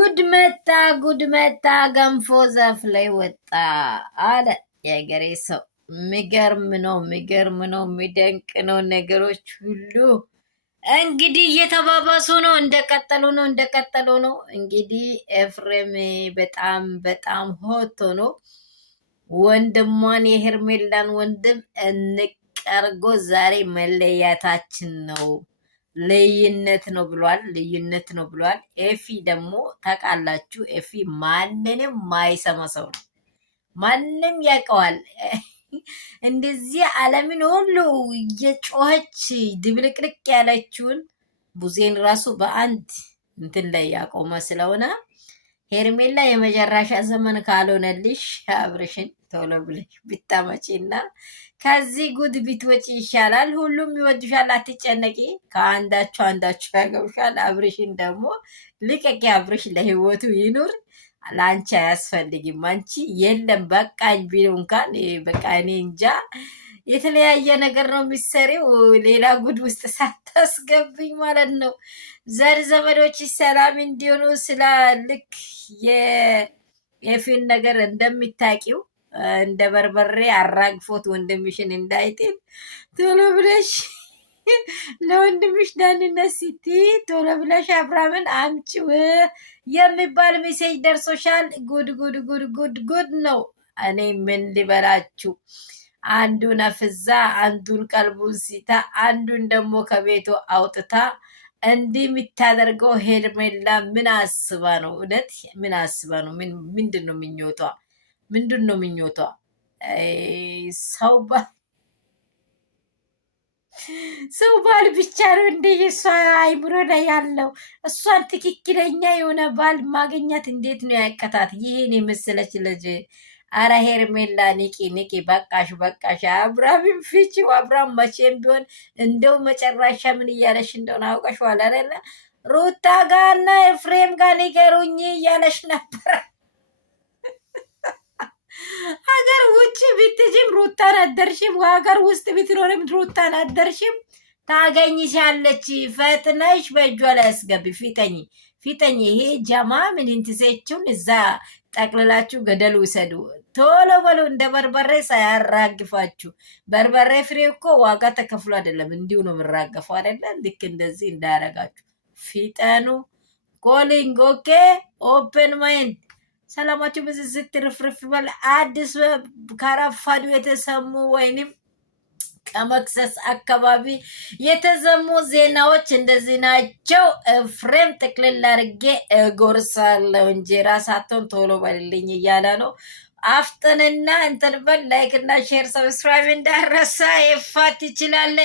ጉድ መጣ ገንፎ ዛፍ ላይ ወጣ አለ የሀገሬ ሰው። የሚገርም ነው የሚደንቅ ነው። ነገሮች ሁሉ እንግዲህ እየተባባሱ ነው፣ እንደቀጠሉ ነው። እንግዲህ ኤፍሬም በጣም ሆቶ ነው ወንድሟን የሄርሜላን ወንድም እንቀርጎ ዛሬ መለያታችን ነው ልዩነት ነው ብሏል። ኤፊ ደግሞ ታውቃላችሁ፣ ኤፊ ማንንም ማይሰማ ሰው ነው። ማንም ያውቀዋል። እንደዚህ ዓለምን ሁሉ እየጮኸች ድብልቅልቅ ያለችውን ቡዜን ራሱ በአንድ እንትን ላይ ያቆመ ስለሆነ ሄርሜላ የመጨረሻ ዘመን ካልሆነልሽ አብርሽን ቶሎ ብለሽ ብታመጪና ከዚህ ጉድ ብትወጪ ይሻላል። ሁሉም ይወዱሻል፣ አትጨነቂ። ከአንዳቸው ያገብሻል። አብርሽን ደግሞ ልቀቂ። አብርሽ ለህይወቱ ይኑር፣ ለአንቺ አያስፈልግም። አንቺ የለም በቃኝ ቢሉ እንኳን በቃ እኔ እንጃ የተለያየ ነገር ነው የሚሰሪው። ሌላ ጉድ ውስጥ ሳታስገብኝ ማለት ነው። ዘመዶች ሰላም እንዲሆኑ ስለ ልክ የኤፊን ነገር እንደሚታቂው እንደ በርበሬ አራግፎት ወንድምሽን እንዳይጤል ቶሎ ብለሽ ለወንድምሽ ደህንነት ሲቲ ቶሎ ብለሽ አብርሃምን አምጪው የሚባል ሜሴጅ ደርሶሻል። ጉድ ነው። እኔ ምን ሊበላችሁ? አንዱን አፍዛ አንዱን ቀልቡን ሲታ አንዱን ደግሞ ከቤቱ አውጥታ እንዲህ የምታደርገው ሄርሜላ ምን አስባ ነው? እውነት ምን አስባ ነው? ምንድን ነው ምኞቷ? ሰው ባል ብቻ ነው እንደ የእሷ አይምሮ ላይ ያለው? እሷን ትክክለኛ የሆነ ባል ማግኘት እንዴት ነው ያቀታት? ይህን የመሰለች ልጅ። አረ ሄርሜላ ንቂ፣ በቃሽ። አብርሃምን ፍቺው። አብርሃም መቼም ቢሆን እንደው መጨረሻ ምን እያለሽ እንደሆነ አውቀሽዋል አይደለ? ሩታ ጋርና ኤፍሬም ጋር ንገሩኝ እያለሽ ነበር። ሀገር ውጭ ብትጅም ሩታን አደርሽም፣ ሀገር ውስጥ ብትኖርም ሩታን አደርሽም። ታገኝሻለች። ፈጥነሽ በእጇ ላይ አስገቢ። ፊተኝ ይሄ ጀማ ምን እንትሴችውን እዛ ጠቅልላችሁ ገደል ውሰዱ። ቶሎ በሉ፣ እንደ በርበሬ ሳያራግፋችሁ። በርበሬ ፍሬ እኮ ዋጋ ተከፍሎ አይደለም እንዲሁ ነው የምራገፈው አይደለ? ልክ እንደዚህ እንዳያረጋችሁ ፊጠኑ። ኮሊንግ ኦኬ፣ ኦፕን ማይንድ። ሰላማችሁ ብዝዝት ትርፍርፍ በል። አዲስ ከረፋዱ የተሰሙ ወይንም ከመክሰስ አካባቢ የተሰሙ ዜናዎች እንደዚህ ናቸው። ኤፍሬም ጥቅልል አድርጌ እጎርሳለሁ እንጀራ ሳትሆን ቶሎ በልልኝ እያለ ነው። አፍጥንና እንትን በል። ላይክ እና ሼር ሰብስክራይብ እንዳረሳ። ይፋት ይችላል።